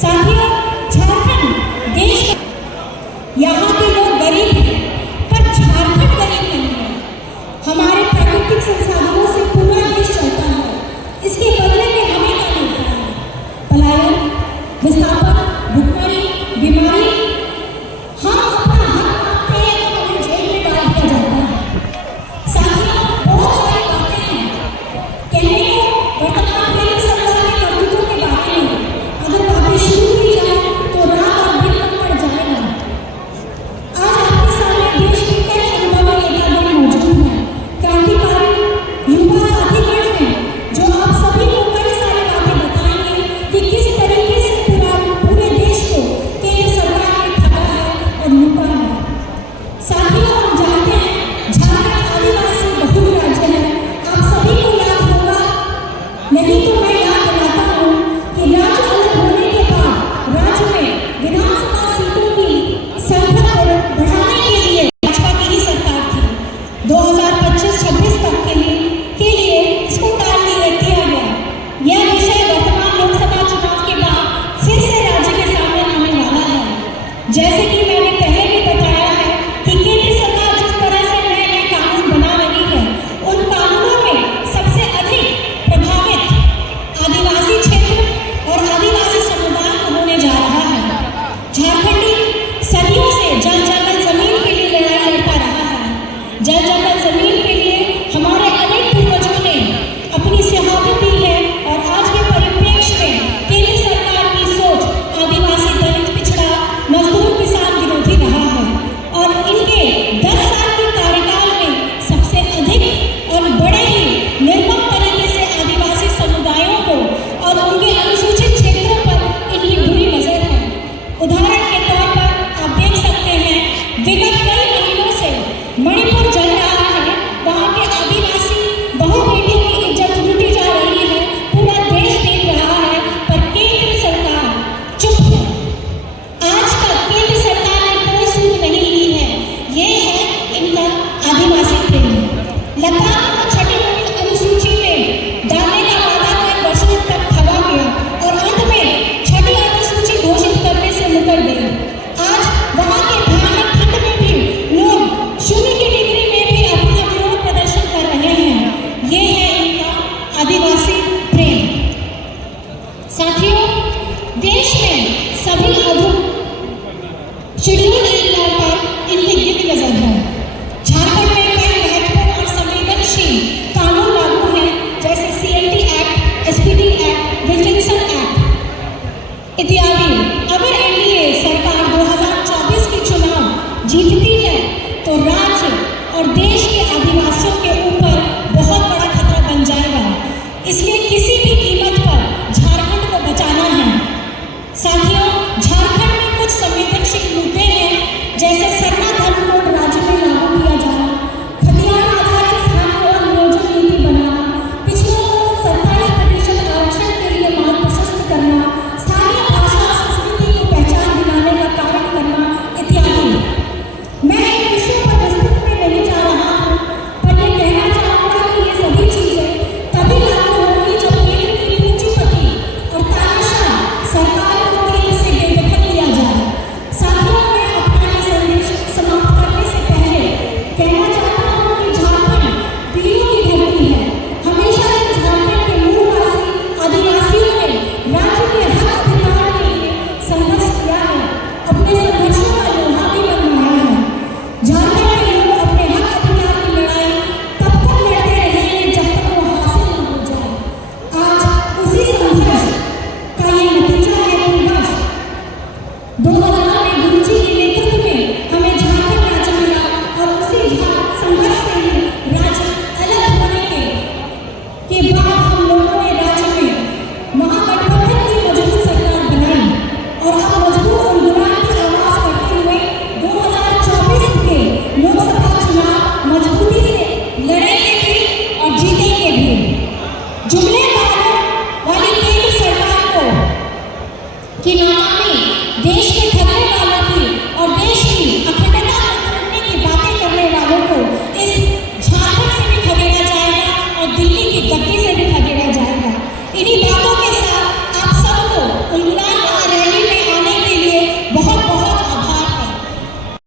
साथियों, झारखंड देश यहाँ के लोग गरीब हैं, पर झारखंड गरीब नहीं है। हमारे प्राकृतिक संसाधनों से पूरा देश चलता है। इसके बदले में हमें क्या मिलता है? पलायन, विस्थापन, भुखमरी, बीमारी। हम अपना हक मांगते हैं तो हमें जेल में डाल दिया जाता है। साथियों, बहुत सारी बातें हैं कहने को वर्तमान केंद्र सरकार के करतूतों के बारे में। अगर बातें शुरू की जाए तो रात और दिन कम पड़ जाएगा। आज आपके सामने देश के कई अनुभवी नेतागण मौजूद हैं, क्रांतिकारी युवा साथीगण हैं, जो आप सभी को कई सारी बातें बताएंगे कि किस तरीके से पूरे देश को केंद्र सरकार ने ठगा है और लूटा है। साथियों, हम जानते हैं झारखंड आदिवासी बहुल राज्य है। आप सभी को याद होगा, नहीं तो मैं याद दिलाता हूँ कि राज्य अलग होने के बाद राज्य में विधानसभा सीटों की संख्या बढ़ाने के लिए भाजपा की ही सरकार थी। 2025-26 तक के लिए इसको टाल दिया गया। यह विषय वर्तमान लोकसभा चुनाव के बाद फिर से राज्य के सामने आने वाला है। जैसे कि मैंने पहले भी बताया है कि केंद्र सरकार जिस तरह से नए नए कानून बना रही है, उन कानूनों में सबसे अधिक प्रभावित आदिवासी क्षेत्र और आदिवासी समुदाय को होने जा रहा है। झारखंडी सदियों से जल जंगल जमीन के लिए लड़ाई लड़ता रहा है। जल जंगल जमीन के लिए हमारे अनेक पूर्वजों ने अपनी शहादत दी है और आज के परिप्रेक्ष्य में केंद्र सरकार की सोच आदिवासी, दलित, पिछड़ा, मजदूर, किसान विरोधी रहा है। और इनके 10 साल के कार्यकाल में सबसे अधिक और बड़े ही निर्मम तरीके से आदिवासी समुदायों को और उनके अनुसूचित क्षेत्रों पर इनकी बुरी नजर है। उदाहरण के तौर पर आप देख सकते हैं, विगत कई महीनों से मणिपुर जल रहा है। वहाँ के आदिवासी बहु बेटियों की इज्जत लूटी जा रही है। पूरा देश देख रहा है, पर केंद्र सरकार चुप है। आज तक केंद्र सरकार ने कोई सूद नहीं ली है। ये है इनका आदिवासी प्रेम। लद्दाख को छठी अनुसूची में डालने का वादा कई वर्षों तक ठगा गया और अंत में छठी अनुसूची घोषित करने से मुकर गई। आज वहाँ के भयानक ठंड में भी लोग शून्य की डिग्री में भी अपना विरोध प्रदर्शन कर रहे हैं। ये है इनका आदिवासी प्रेम। साथियों, देश में सभी शेड्यूल एरिया पर इनकी गिर नजर है। झारखंड में कई महत्वपूर्ण और संवेदनशील कानून लागू हैं, जैसे CLT act, SPD act, vigilance act इत्यादि। अगर NDA सरकार 2024 के चुनाव जीतती है तो राज्य और देश के आदिवासियों के ऊपर बहुत बड़ा खतरा बन जाएगा। इसलिए किसी भी कीमत पर झारखंड को बचाना है। साथियों, झारखंड में कुछ संवेदनशील मुद्दे हैं, जैसे सरना धर्म कोड राज्य में लागू किया जाना, खतियान आधारित स्थान और नियोजन नीति बनाना, पिछड़ों को 27% आरक्षण के लिए मार्ग प्रशस्त करना, स्थानीय भाषा और संस्कृति को पहचान दिलाने का कार्य करना इत्यादि। मैं इन विषयों पर विस्तृत में नहीं जा रहा हूँ, पर यह कहना चाहूँगा कि ये सभी चीजें तभी लागू होगी जब केंद्र की पूंजीपति और तानाशाह सरकार को केंद्र से बेदखल किया जाए। साथियों, मैं अपना ये संदेश समाप्त करने से पहले कहना चाहता हूँ कि झारखंड वीरों की धरती है। हमेशा से झारखंड के मूलवासी आदिवासियों ने राज्य के हक अधिकार के लिए संघर्ष किया है, अपने संघर्षों का लोहा भी बनवाया है। झारखंड के लोग अपने हक अधिकार की लड़ाई तब तक लड़ते रहेंगे जब तक वो हासिल न हो जाए। आज उसी संघर्ष का ये नतीजा है कि वर्ष 2000 में गुरुजी के नेतृत्व में हमें झारखंड राज्य मिला और उसी संघर्ष से ही राज्य अलग होने के बाद हम लोगों ने राज्य में महागठबंधन की मजबूत सरकार बनाई और अब मजबूत और गुलाम की आवाज करते हुए 2024 के लोकसभा चुनाव मजबूती से लड़ेंगे भी और जीतेंगे भी। जुमलेबाजों वाली केंद्र सरकार को कि